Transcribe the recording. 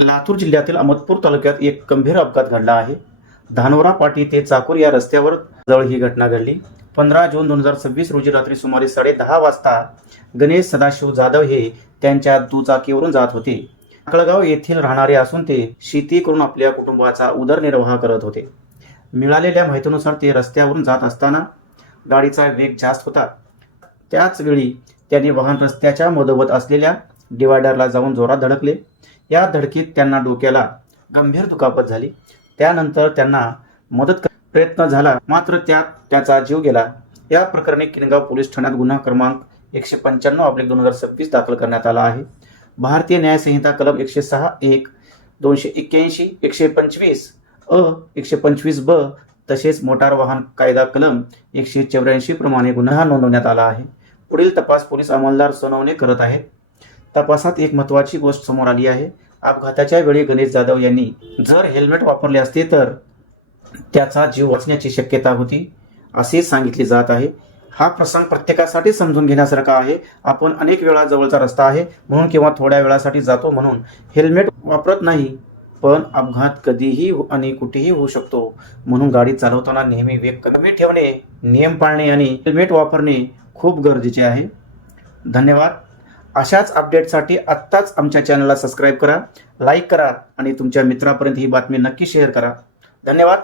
लातूर जिल्ह्यातील अहमदपूर तालुक्यात एक गंभीर अपघात घडला आहे. धानोरा पाटी ते चाकूर या रस्त्यावर जवळ ही घटना घडली. 15 जून 2026 रोजी रात्री सुमारे 10:30 वाजता गणेश सदाशिव जाधव हे त्यांच्या दुचाकीवरून जात होते. अकळगाव येथील राहणारे असून ते शेती करून आपल्या कुटुंबाचा उदरनिर्वाह करत होते. मिळालेल्या माहितीनुसार ते रस्त्यावरून जात असताना गाडीचा वेग जास्त होता. त्याच वेळी त्यांनी वाहन रस्त्याच्या मधोमध असलेल्या डिवायडरला जाऊन जोरात धडकले. या धडकीत त्यांना डोक्याला गंभीर दुखापत झाली. त्यानंतर त्यांना मदत प्रयत्न झाला, मात्र त्यात त्याचा जीव गेला. या प्रकरणी किनगाव पोलीस ठाण्यात गुन्हा क्रमांक 195/2026 दाखल करण्यात आला आहे. भारतीय न्याय संहिता कलम 106(1), 281, 125 अ, 125 ब तसेच मोटार वाहन कायदा कलम 184 प्रमाणे गुन्हा नोंदवण्यात आला आहे. पुढील तपास पोलीस अंमलदार सोनवणे करत आहेत. तपासात एक महत्त्वाची गोष्ट समोर आली आहे. अपघाताच्या वेळी गणेश जाधव यांनी जर हेल्मेट वापरले असते तर त्याचा जीव वाचण्याची शक्यता होती असे सांगितले जात आहे. हा प्रसंग प्रत्येकासाठी समजून घेण्यासारखा आहे. आपण अनेक वेळा जवळचा रस्ता आहे म्हणून किंवा थोड्या वेळासाठी जातो म्हणून हेल्मेट वापरत नाही, पण अपघात कधीही आणि कुठेही होऊ शकतो. म्हणून गाडी चालवताना नेहमी वेग कमी ठेवणे, नियम पाळणे आणि हेल्मेट वापरणे खूप गरजेचे आहे. धन्यवाद. अशाच अपडेटसाठी आत्ताच आमच्या चॅनलला सबस्क्राईब करा, लाईक करा आणि तुमच्या मित्रापर्यंत ही बातमी नक्की शेअर करा. धन्यवाद.